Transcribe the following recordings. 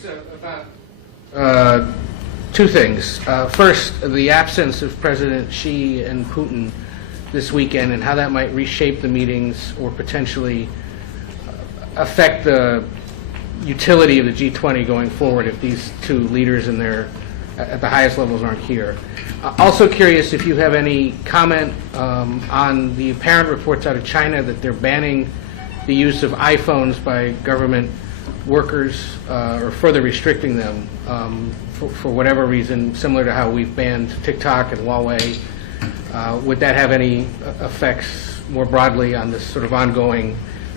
curious about two things. First, the absence of President Xi and Putin this weekend and how that might reshape the meetings or potentially affect the utility of the G20 going forward if these two leaders in their at the highest levels aren't here. Also curious if you have any comment on the apparent reports out of China that they're banning the use of iPhones by government workers or further restricting them for whatever reason, similar to how we've banned TikTok and Huawei. Would that have any effects more broadly on this sort of ongoing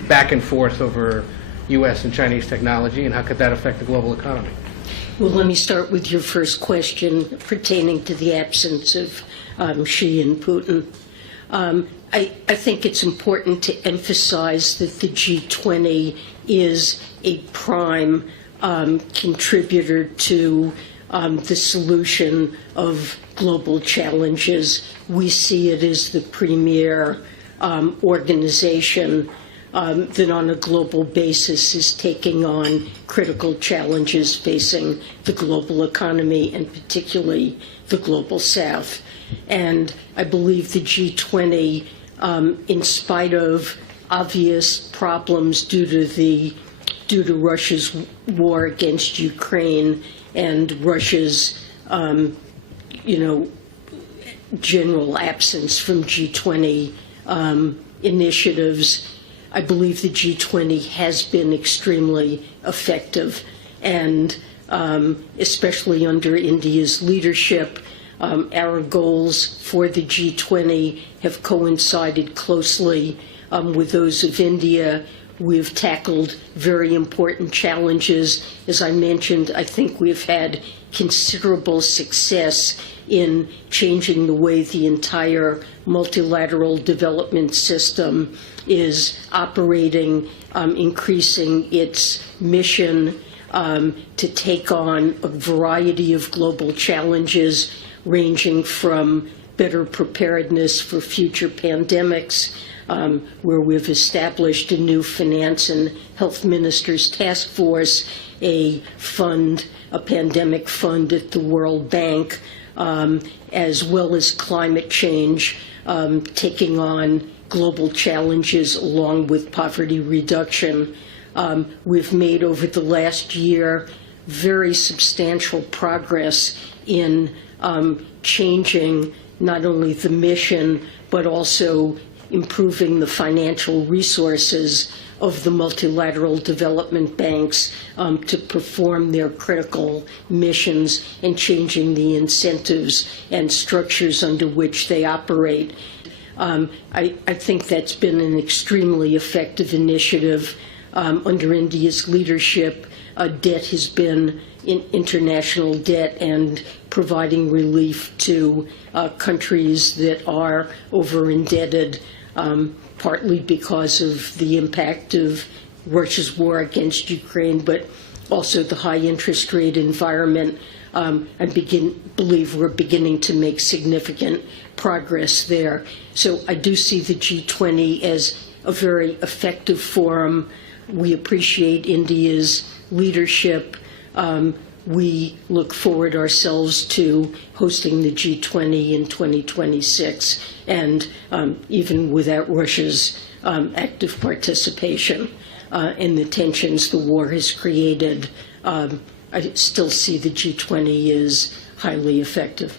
back and forth over U.S. and Chinese technology, and how could that affect the global economy? Well, let me start with your first question pertaining to the absence of Xi and Putin. I think it's important to emphasize that the G20 is a prime contributor to the solution of global challenges. We see it as the premier organization that on a global basis is taking on critical challenges facing the global economy and particularly the global south. And I believe the G20, in spite of obvious problems due to Russia's war against Ukraine and Russia's general absence from G20 initiatives, I believe the G20 has been extremely effective, and especially under India's leadership, our goals for the G20 have coincided closely with those of India. We've tackled very important challenges. As I mentioned, I think we've had considerable success in changing the way the entire multilateral development system is operating, increasing its mission to take on a variety of global challenges, ranging from better preparedness for future pandemics, where we've established a new finance and health ministers task force, a pandemic fund at the World Bank, as well as climate change, taking on global challenges along with poverty reduction. We've made over the last year very substantial progress in changing not only the mission but also improving the financial resources of the multilateral development banks to perform their critical missions and changing the incentives and structures under which they operate. I think that's been an extremely effective initiative. Under India's leadership, debt has been international debt and providing relief to countries that are over-indebted, partly because of the impact of Russia's war against Ukraine, but also the high interest rate environment. I believe we're beginning to make significant progress there. So I do see the G20 as a very effective forum. We appreciate India's leadership. We look forward ourselves to hosting the G20 in 2026, and even without Russia's active participation in the tensions the war has created, I still see the G20 as highly effective.